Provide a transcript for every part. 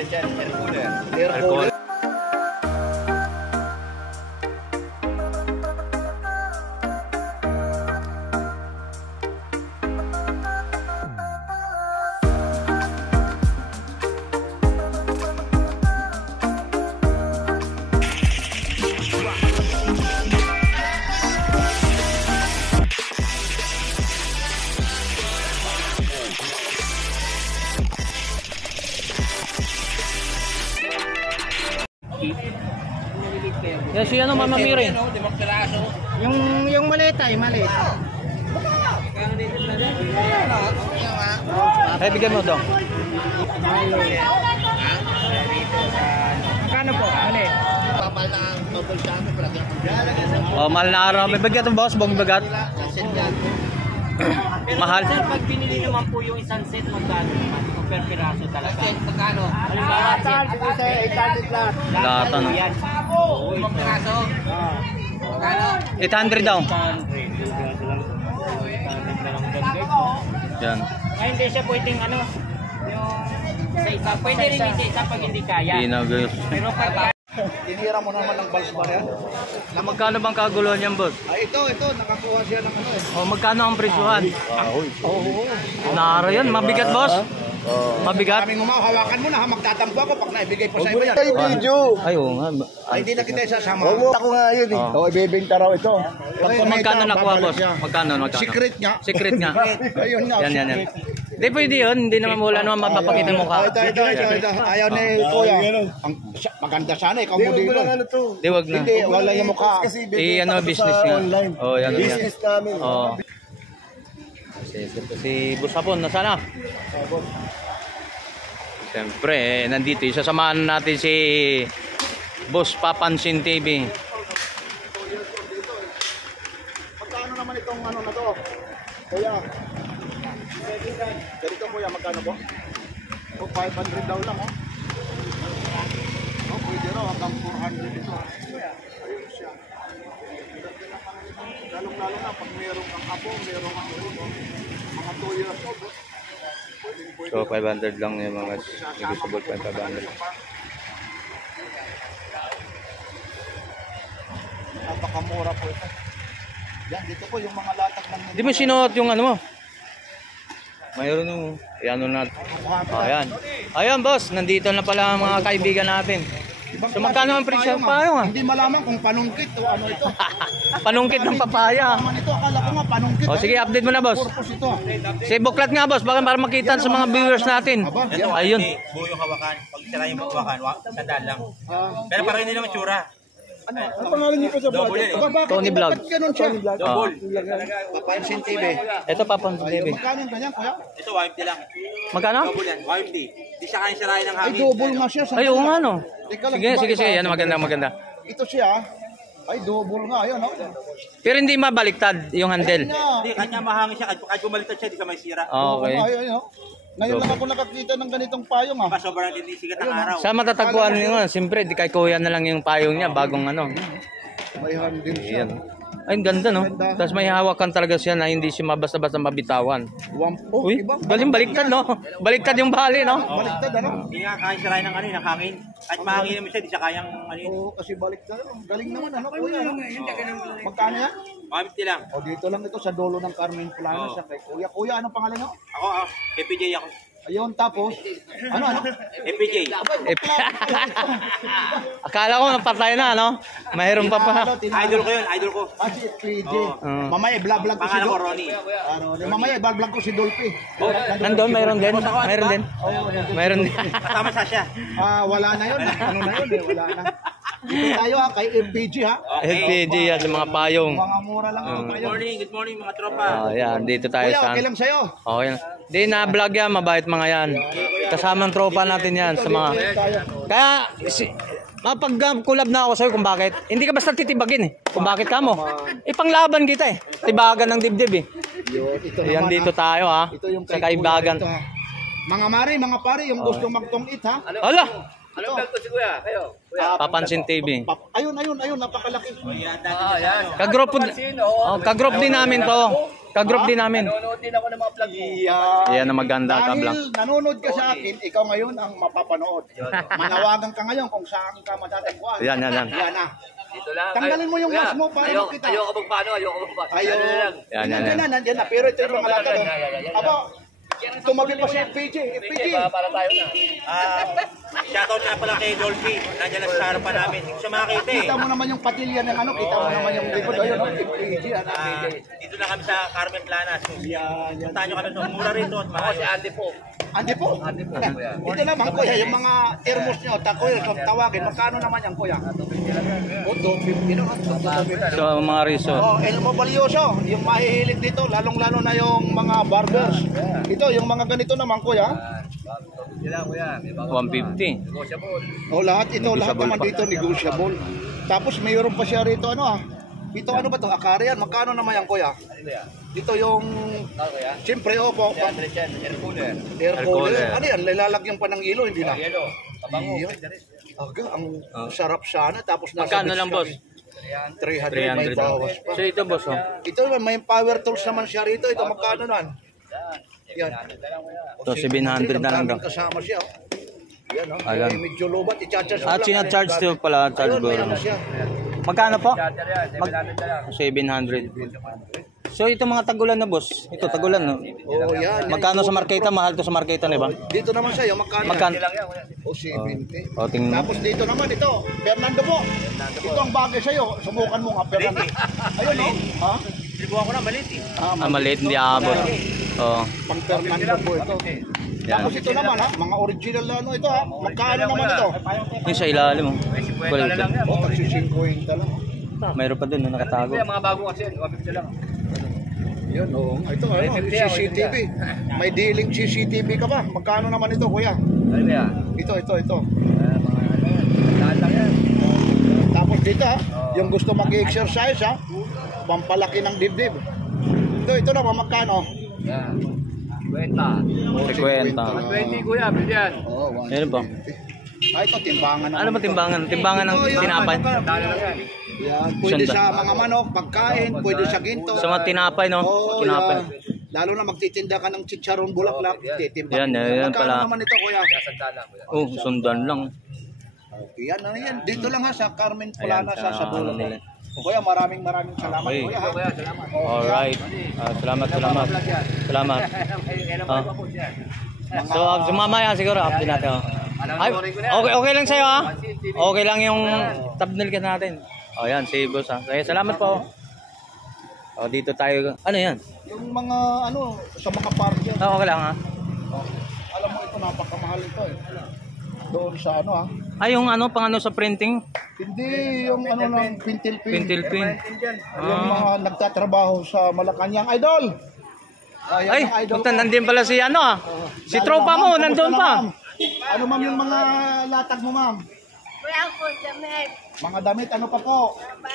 palit yan. Air cooler. Air cooler. Yan si ano, Mama Miri. Yung maleta, yung maleta. Ay, bigyan mo dong. Magkano po? Malit. Papal na ang double shot. Oh, mahal na araw. May bagat ang boss, bong bagat. Mahal. Sir, pag pinili naman po yung isang set, magkano naman? Kung per piraso talaga. Magkano? Halimbawa, set. 800 lang. Lahat ano. Yan. Limang piraso. Magkano? 800 daw. Yan. Ay, hindi siya pwedeng ano, yung sa isa. Pwede rin yung sa isa pag hindi kaya. Pinagayos. Pero pag Tinira mo naman ng valve barrier. Na magkano bang kaguluhan yan, boss? Ito, nakakuha siya ng ano eh. O magkano ang presyuhan? Naro yan, mabigat, boss. Mabigat. Kaming hawakan mo na ha, magtatampo ako pag naibigay po sa iba yan. Ay, oo nga. Ay, hindi na kita isasama. Ako nga yun eh. Oo, ibebenta raw ito. Magkano nakuha, boss? Magkano? Secret nga. Secret nga. Ayun nga. Yan. Hindi pwede yun. Hindi naman wala naman mapapakita mo ka. Ito. Ayaw ni Kuya. Maganda sana, ikaw mo dito. Di, wag na. Hindi, wala yung mukha. Ano, business nga. Oh, yan. Business namin. Oh. Si Boss Hapon, nasaan na? Siyempre, nandito. Isasamahan natin si Boss Papansin TV. Magkano naman itong ano na to? Kuya. Ganito kuya, magkano po? 500 daw lang oh. Pwede raw, hanggang 400 ito. Ayun siya. Lalong-lalo na pag mayroong kang apo, mayroong kang mga 2 years old. So, 500 lang yung mga negotiable pa yung 500. Napakamura po ito. Yan, dito po yung mga latag ng... Di mo sinuot yung ano mo? Mayroon yung... Ayan natin. Ayan. Ayan, boss. Nandito na pala ang mga kaibigan natin. So, magkano ang presyo ng payong ah? Hindi malaman kung panungkit o ano ito. Panungkit ng papaya. Ito, akala ko nga panungkit. O, sige, update mo na, boss. Purpose ito. Si buklat nga, boss. Baka para makita sa mga viewers natin. Ayun. Buo yung hawakan. Pag sira yung hawakan, sandal lang. Pero parang hindi naman tsura. Ano pangalan niyo po sa vlog? Tony Vlog. Bakit ganun siya? Double. Papansin TV. Ito, Papansin TV. Magkano yung ganyan, kuya? Ito, 150 lang. Magkano? Double yan, 150. Di siya kayang sirahin ng Ay, hangin. double nga siya. Ay, oo nga, no. Teka lang, Sige. iba. Yan, maganda. Ito siya. Ay, double nga. Ayun, oh. Pero hindi mabaliktad yung handle. Hindi, kanya mahangin siya. Kahit bumaliktad siya, di siya may sira. Okay. Ayun, oh. Ngayon lang ako nakakita ng ganitong payong, ah. Mas sobrang tinisigat ng araw. Sa matatagpuan nyo, siyempre, di kay kuya na lang yung payong niya, bagong ano. May handle siya. Ayan. Ay, ang ganda, no? Tapos may hawakan talaga siya na hindi siya basta-basta mabitawan. Oh, Uy, iba. galing baliktad, no? Baliktad yung bali, no? Baliktad, ano? Hindi nga kayang sirahin ng ng hangin. Kahit mahangin naman siya, di siya kayang Oo, kasi baliktad. Galing naman, ano, kuya, no? Magkano yan? 150 lang. O, dito lang ito sa dulo ng Carmen Plano, sa kay Kuya. Kuya, anong pangalan mo? Ako, FPJ ako. Ayun, tapos, ano? FPJ. Akala ko napatay na, no? Mayroon pa pa. Idol ko yun, idol ko. Si KJ. Oo. Mamaya, i-vlog ko si Pangalan ko, Dolphy. Ronnie. Mamaya, i-vlog ko si Dolphy. Nandun, mayroon din. Mayroon din. Kasama siya. Wala na yun. Ano na yun, eh. Wala na. Dito tayo, ha, kay MPG, ha. LPG yan, sa mga payong. Mga mura lang ang Good tayo. morning mga tropa. Yan, dito tayo Kuya, sa... okay lang sa'yo. Okay na. Di na vlog yan, mabait mga yan. Kasamang tropa natin yan sa mga... Kaya, mapag-collab na ako sa'yo kung bakit. Hindi ka basta titibagin eh. Kung bakit ka mo. Ipanglaban kita eh. Tibagan ng dibdib eh. Ito Yan naman, dito tayo ha. Ito yung Sa kay kaibagan. Kuya, ito, ha. Mga mari, mga pare, yung gusto magtong-it, ha. Hala! Anong vlog to si Kuya? Kayo? Papansin TV. Ayun, napakalaki. Kagroup din namin to. Ka-group din namin. Nanonood din ako ng mga vlog mo. Yan ang maganda, kablang. Dahil nanonood ka sa akin, ikaw ngayon ang mapapanood. Manawagan ka ngayon kung saan ka matatagpuan. Yan. Yan na. Dito lang. Tanggalin mo yung mask mo para makita. Ayoko magpaano. Ayaw. Yan. Nandiyan na. Pero ito yung mga lata doon. Aba, tumabi pa si FPG. Para tayo na. Shoutout nga pala kay Dolphy. Nandiyan na sa harapan namin. Hindi ko siya makakita eh. Kita mo naman yung patilya ng ano. Kita mo naman yung likod. Ayun, FPG. Dito na kami sa Carmen Planas. Puntahan nyo kami ito. Mura rin doon. Ako si Andy po. Andi po. Ito naman kuya, yung mga thermos nyo, kuya, so tawagin, magkano naman yan kuya? O, 250 naman. So, mga riso. Oh, el mobalyoso, yung mahihilig dito, lalong-lalo na yung mga barbers. Ito, yung mga ganito naman kuya. 150. Oh, lahat ito, lahat naman dito negotiable. Tapos mayroon pa siya rito, ito ano ba to? Akarian, magkano naman yan kuya? Ito yung, siyempre po, air cooler. Ano yan, lalagyan pa ng ilo, hindi na? Aga, ang sarap sana. Tapos nasa Magkano lang, boss? 300, may bawas pa. So, ito, boss, oh. Ito may power tools naman siya rito. Ito magkano nan? Yan. Ito, 700 na lang daw. Kasama siya. Yan, Ayan. medyo lobat. I-charge At sinacharge to pala, charge Ayun, may board. ano siya. Magkano po? 700. So ito mga tagulan na boss. Ito tagulan no. Oh, yan. Magkano sa marketa? Mahal to sa marketa, di ba? Dito naman siya, magkano? Magkano? O 70. O tingnan. Tapos dito naman ito, Fernando po. Ito ang bagay sa'yo. Subukan mo nga, Fernando. Ayun, no? Ha? Sinubukan ko na maliit eh. Maliit, hindi aabot. Oo. Pang Fernando po ito. Tapos ito naman ha, mga original na ano ito ha. Magkano naman ito? Yung sa ilalim mo. O, kasi 50 lang. Mayroon pa dun, no, nakatago. Mga bago kasi, 150 lang. Yun, oo. Ito, ano, CCTV. May dealing CCTV ka ba? Magkano naman ito, kuya? Ano ba yan? Ito. Lahat lang yan. Tapos dito ha, yung gusto mag-exercise ha, pampalaki ng dibdib. Ito na, magkano? Yan. 50. 50. 20 kuya, pwede yan. Oo, Ano ba? Ito, timbangan naman. Ano ba timbangan? Timbangan ng tinapay? Dali lang yan. Yan, pwede Sanda. sa mga manok, pagkain, pwede sa ginto. Sa mga tinapay, no? Oo, Tinapay. yan. Lalo na magtitinda ka ng chicharon bulaklak, titimbang. Yan Magkano pala. naman ito, kuya? Sandaan lang kuya. Oh, sundan lang. Okay, yan. Dito lang ha, sa Carmen Ayan, Plana, sa sa ano Dulo. nila. Kuya, maraming salamat, Okay. kuya ha. Kuya, salamat. Alright. Salamat. Salamat. So, sumama yan siguro. Update natin. Oh. Ay, okay lang sa'yo ha. Okay lang yung thumbnail ka natin. O yan, si boss ha. Kaya salamat po. O dito tayo. Ano yan? Yung mga sa mga park yan. Okay lang ha. Alam mo ito, napakamahal ito eh. Doon sa ha. Ay, yung pang sa printing? Hindi yung ng pintil-pin. Pintil-pin. Yung mga nagtatrabaho sa Malacanang. Idol! Ay, puta, nandun pala si si tropa mo, nandun pa. Ano ma'am yung mga latag mo ma'am? Wala po, damit. Mga damit, ano pa po?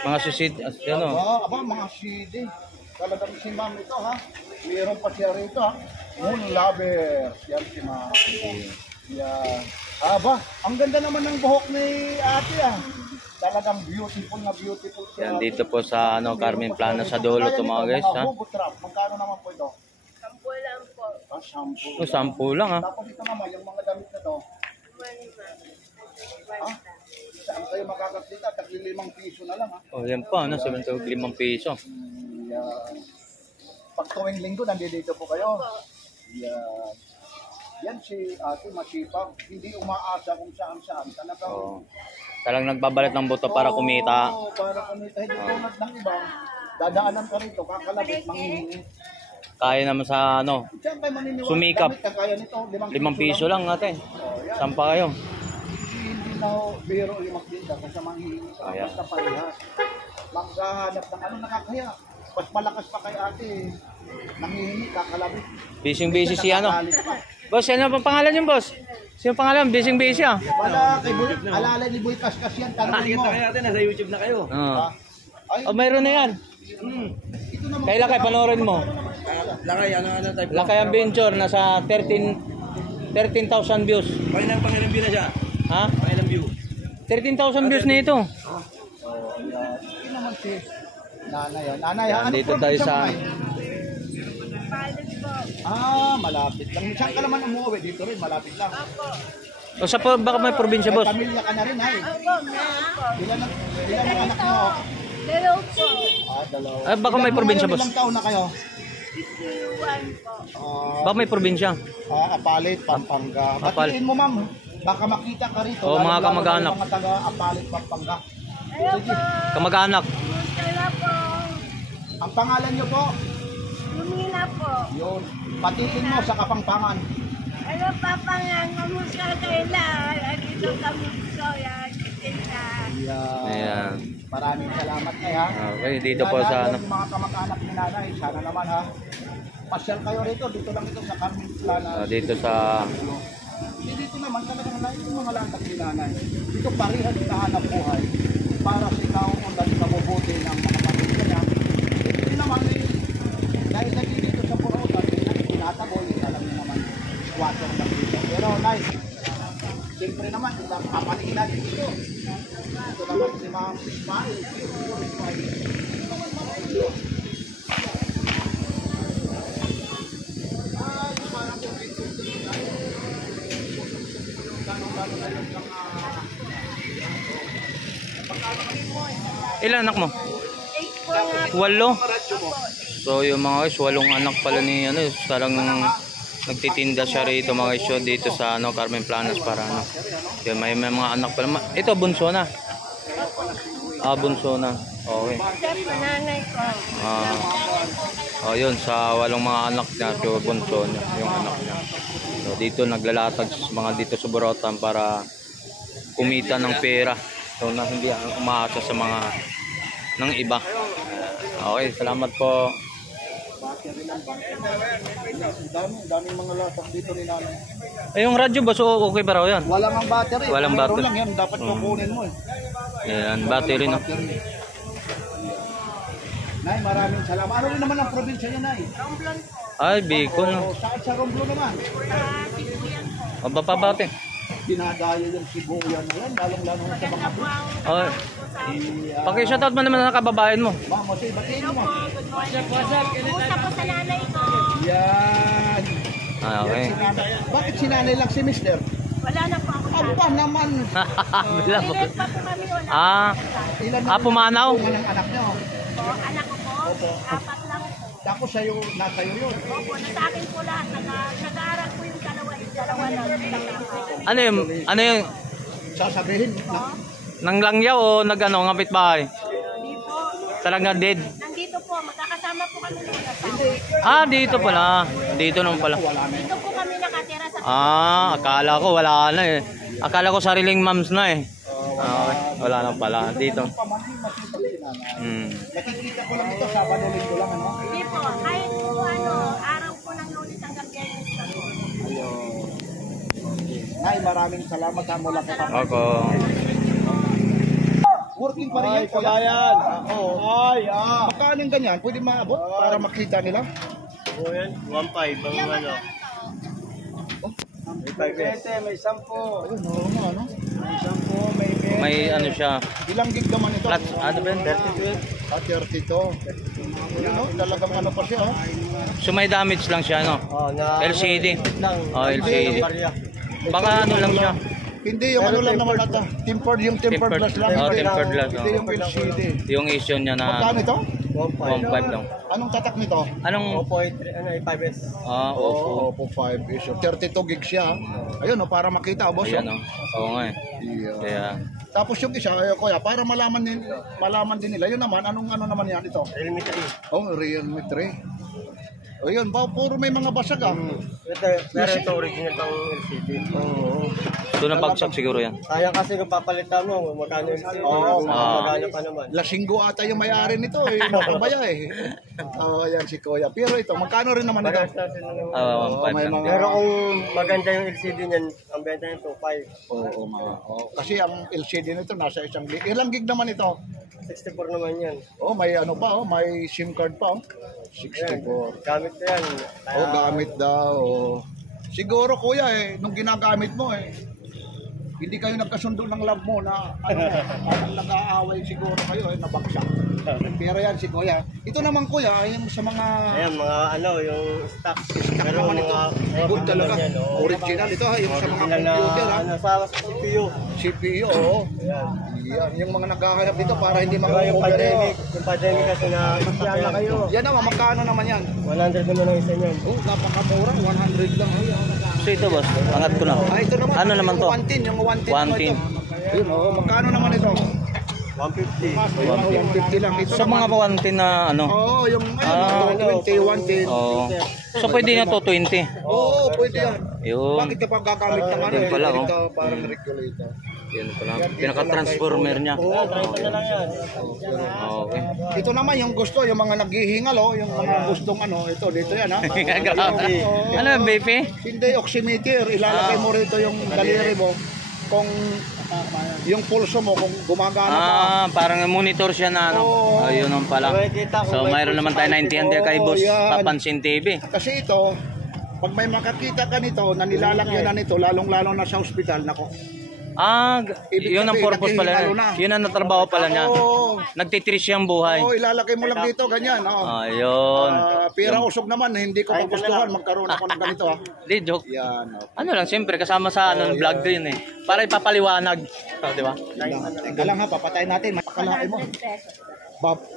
Mga susit, Mga CD. Talagang si ma'am ito ha. Mayroon pa siya rito ha. Moon Lovers. Yan si ma'am. Yan. Ang ganda naman ng buhok ni ate ah. Talagang beautiful na beautiful siya. Yan dito po sa Carmen Plana sa dulo to mga guys ha. Magkano naman po ito? 10 lang po. 10. 10 lang ha. Tapos ito naman, yung mga damit na to. Saan kayo makakaslita? Tagli 5 piso na lang ha. Oh, yan pa, 75 piso. Yan. Pag tuwing linggo, nandito po kayo. Yan. Yan si ate masipag. Hindi umaasa kung saan-saan. Talagang nagbabalat ng buto para kumita. Oo, para kumita. Hindi tulad ng iba. Dadaanan ka rito, kakalabit, manghihingi. Kaya naman sa Diyan kayo maniniwala. Sumikap. Damit, kaya nito, 5 piso lang natin. Saan pa kayo? Hindi na biro 5 tinda kasi manghihingi ka. Ayan. Basta parehas. Maghahanap ng nakakaya. Mas malakas pa kay ate. Nanghihingi, kakalabit. Busy si Nakakalit pa. Boss, ano pang pangalan yung boss? Sino pangalan? Busy ah. Wala kay Boy, alala ni Boy Kaskas yan, tanongin mo. Nasa YouTube na kayo. Ay, Mayroon na yan. ito naman. Kailan kayo panoorin mo? Lakay, ano type? Lakay Adventure, nasa 13,000 views. Pangilang view na siya. Ha? Pangilang view. 13,000 views na ito. Ito naman si Nanay. Nanay, Yan, ano dito probinsya tayo mo, sa- Nay? Palit po. Malapit lang. Saan ka naman umuwi? Dito rin, malapit lang. Opo. O sa baka may probinsya, May boss? pamilya ka na rin, ay. Opo, meron po. Ilan ang anak mo? Dalaw po. Dalawa. Baka may Ilan probinsya, ngayon, boss? Ilang taon na kayo? 51 po. Baka may probinsya. Apalit, Pampanga. Apalit. Batiin mo, ma'am. Baka makita ka rito. Oo, mga Lalo-lalo kamag-anak. yung mga taga Apalit, Pampanga. Ayaw po. Kamag-anak. Kumusta na po? Ang pangalan nyo po? Lumina po. Yun. Patiin mo sa Kapampangan. Ano pa pangan? Kamusta kailan? Dito kami so yan. Titinda. Ayan. Maraming salamat na ha. Okay, dito po sa ano. Yung mga kamag-anak ni nanay, sana naman ha. Pasyal kayo rito, dito lang ito sa Carmen Plana. Dito sa Dito naman talagang lahat yung mga lantak ni nanay. Dito parehas na hanap buhay para sa ikaw kung dahil kabubuti ng mga pamilya niya. Hindi naman dahil lagi dito sa Purautan, tinataboy, alam niyo naman, water lang dito. Pero nice. Siyempre naman, papaliin natin dito. Ito naman si Ma'am Ismail. ilan anak mo? 8 po nga. 8. So yung mga guys, 8 anak pala ni ano, talagang nagtitinda siya rito mga guys dito sa ano Carmen Planas para ano. Yan, may mga anak pala. Ito bunso na. Bunso na. Okay. Chef, nanay ko. Yun sa 8 mga anak niya, so bunso niya, yung anak niya. So dito naglalatag mga dito sa Borotan para kumita ng pera. So na hindi umaasa sa mga ng iba. Okay, salamat po. Daming mga latak dito ni nanay. Yung radyo ba? So okay ba raw yan? Walang ang battery. Walang Meron battery. lang yan, dapat kukunin mo eh. Yan, battery no. Nay, maraming salamat. Ano rin naman ang probinsya niya, Nay? Romblon po. Ay, Bicol no. Saan sa Romblon naman? Sibuyan po. Mababate. Dinadaya yung Sibuyan na yan, lalong-lalo na sa mga Po ang Ay, sa paki-shoutout mo naman ang kababayan mo. Ma'am, kasi batiin mo. good morning. Kumusta po sa nanay ko? Yan. Okay. Yan si nanay. Bakit si nanay lang si mister? Wala na po ako sa Aba naman. Bila mo. Ilan pa po kami wala. Ilan Pumanaw. Ilan ang anak niyo? Po, anak ko po. 4 lang po. Tapos sa'yo, nasa iyo yun. Opo, nasa akin po lahat. Nag-aaral po yung dalawa na nagtatapos. Ano yung Sasabihin, nang langyaw o nag-ano, ngapit bahay? Hindi po. Talaga dead. Nandito po, magkakasama po kami muna. Dito pala. Dito naman pala. Dito po kami nakatira sa Akala ko wala na eh. Akala ko sariling moms na eh. Okay, wala na pala. Dito. pamanin masipag si nanay. Hmm. Nakikita ko lang ito, Sabado, Linggo lang, ano? Hindi po, kahit po araw po ng Lunes hanggang Biyernes na po. Nay, maraming salamat ha mula kay Papa. Ako. Working pa rin yan, kuya. Oo. Ay, Magkano yung ganyan? Pwede maabot para makita nila? Oo yan, 1.5 ang ano. May 5 may 10. Ayun, oo, ano? May 10, may 20. May ano siya. Ilang gig naman ito? Flat, ano ba yun? 32. Ayun, no? Talagang ano pa siya, oh. So may damage lang siya, no? LCD. LCD. Baka ano lang siya. Hindi, yung ano lang naman ata. Tempered glass lang. Tempered glass. Hindi yung LCD. Yung issue niya Magkano na ito? 1.5 lang. Anong tatak nito? Anong? 5S. Opo. Opo, 5 is 32 gig siya. Ayun, no, para makita, boss. Ayan, no? Oo nga eh. Yeah. Kaya, Tapos yung isa, kuya, para malaman din nila. Yun naman, anong ano naman yan ito? Realme 3. Oh, Realme 3. Ayun, puro may mga basag ah. Pero ito original pang LCD. Oo. so nabagsak siguro yan. Kaya kasi kung papalitan mo, magkano LCD? Oo, magkano pa naman. Lasinggo ata yung may-ari nito eh. Nakabaya eh. Ayan si kuya. Pero ito, magkano rin naman ito? Parehas na sila ng... 1.5 may lang. mga... Pero kung maganda yung LCD niyan, ang benta niyan 2.5. Oo, kasi ang LCD nito nasa isang gig. Ilang gig naman ito? 64 naman yan. Oh, may ano pa oh, may SIM card pa oh. 64. Gamit ko yan. Oh, gamit daw. Oh. Siguro kuya eh, nung ginagamit mo eh, hindi kayo nagkasundo ng love mo na ano, parang nag-aaway siguro kayo, nabagsak. Pero yan si Kuya. Ito naman Kuya, yung sa mga Ayan, mga ano, yung stocks. Pero naman ito, good talaga. Original ito ha, yung sa mga computer ha. Ano, sa CPU. CPU, oo. Yan, yung mga naghahanap dito para hindi Pero yung mag-overheat. pandemic kasi na masaya kayo. Yan naman, magkano naman yan? 100 naman ang isa niyan. Oh, napakamura, 100 lang. So ito boss, angat ko na. Ah, ito naman. Ano naman to? 110, yung 110. 110. Yun, oh, magkano naman ito? 150. 150 lang. Ito So mga bawantin na ano? Oo, yung ano, 20, 110. Oh. So pwede nga to 20. Oo, pwede yan. Yun. Bakit ka pa gagamit ng ano? Yun pala, oh. Ito, parang regulator. Yun pala. Pinaka-transformer niya. Oo, na lang yan. Okay. ito naman yung gusto, yung mga naghihingal, oh, yung mga gustong ano, ito, dito yan, ha? Grabe. Oo. Ano BP? Hindi, oximeter. Ilalagay mo rito yung daliri mo kung yung pulso mo, kung gumagana pa. Parang monitor siya na ano. Oo. Ayun ang pala. So mayroon naman tayo 90 under kay Boss yan. Papansin TV. Kasi ito, pag may makakita ka nito na nilalagyan na nito, lalong-lalo na sa ospital, nako. Ibig Yun ang sabihin, purpose pala naghihingalo niya. na. Yun ang natrabaho pala niya. Oo. Nagtitris siyang buhay. Oo, ilalagay mo lang dito, ganyan. Oh. Ayun. Pira usog naman, hindi ko magustuhan magkaroon ako ng ganito. Ha? Di joke. Yan. Oh. Ano lang, siyempre kasama sa ano, vlog din eh. Para ipapaliwanag. Di ba? Teka lang ha, papatayin natin. Makakalain mo.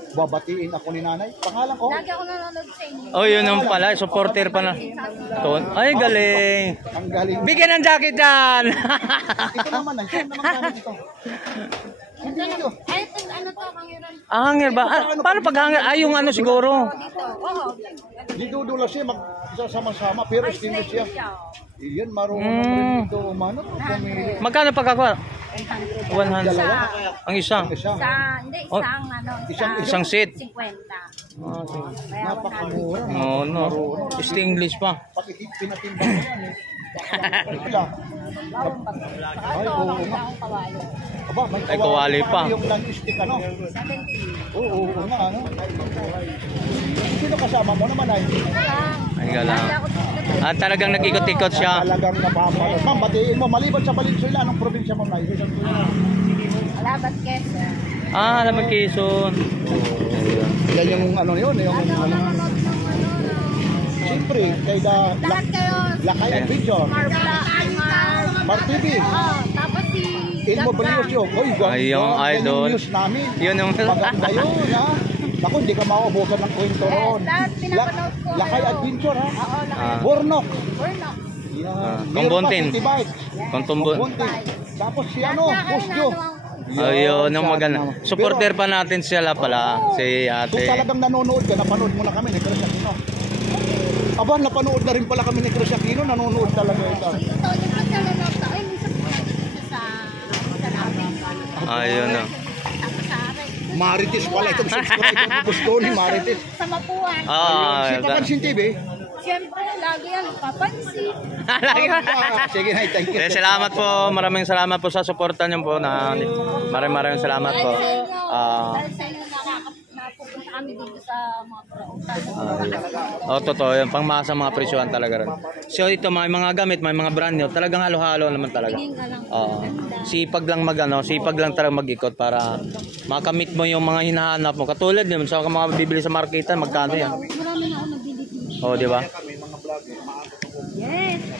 Babatiin ako ni nanay. Pangalan ko. Lagi ako nanonood sa inyo. Oh, yun ang pala. Supporter pa na. Ay, galing. Ang galing. Bigyan ng jacket yan. Ito naman, saan naman gamit ito? Hindi ito. Ay, ito, ano to, kangiran Hanger ba? Paano pag hanger? Yung ano siguro. dito. Oo. Didudula siya, magsasama-sama, pero stainless siya. Iyan, marunong rin ito. Umano, pumili. Magkano pagkakuha? 100. Ang isa. Isa. Hindi, isang, ano, Isang seat. 50. Napakamura. Oh, no. Stainless pa. Pag pinatimbang mo yan eh. Ito. Ay, oo nga. Aba, may Ay, kawali pa. Yung lunch stick, ano? Oo, nga, ano? Sino kasama mo naman ay? Ay, galang. Talagang nag-ikot-ikot siya. Talagang napapanood. Ma'am, batiin mo. Maliban sa Valenzuela, anong probinsya mo na? Alabat Quezon. Alam mo, Quezon. Yan yung ano yun. Yung, Lagi ako nanonood ng ano, siyempre, kay lahat kayo. Lakay Adventure, Mar TV, Tapos si Ilmo Balios yun. Oy, Ay, yung idol. Yung news namin. Yun yung... Maganda yun, ha? Naku, hindi ka mauubusan ng kwento ron. lahat pinapanood ko. Lakay Adventure, ha? Oo, Bornok. Burnok. Yan. Kumbuntin. Meron pa, City Bike. Kontumbon. Kumbuntin. Tapos si ano, Pusyo. Ayun, ang maganda. Supporter pa natin sila pala. Si Kung ate. talagang nanonood ka, napanood mo na kami ni Chris Aquino. Aba, napanood na rin pala kami ni Chris Aquino, nanonood talaga ito. Ito, yung pagkanonood ko, ay, minsan po dito sa namin. Ayun, no. Tapos sa akin. Marites pala, itong subscriber ko gusto ni Marites. Sa Mapuan. Ah, Si Papansin TV. Siyempre, lagi yan, papansin. Sige na, thank you. Salamat po. Maraming salamat po sa suporta niyo po na maraming salamat po. Dahil sa inyo, napupunta kami dito sa mga prautan. Totoo yun. Pangmasa mga presyuhan talaga rin. So ito, may mga gamit, may mga brand new. Talagang halo-halo naman talaga. Tingin ka lang. Sipag lang sipag lang talaga mag-ikot para makamit mo yung mga hinahanap mo. Katulad yun, sa mga bibili sa marketan, magkano yan? Marami na ako nabili. Oh, di ba? Yes.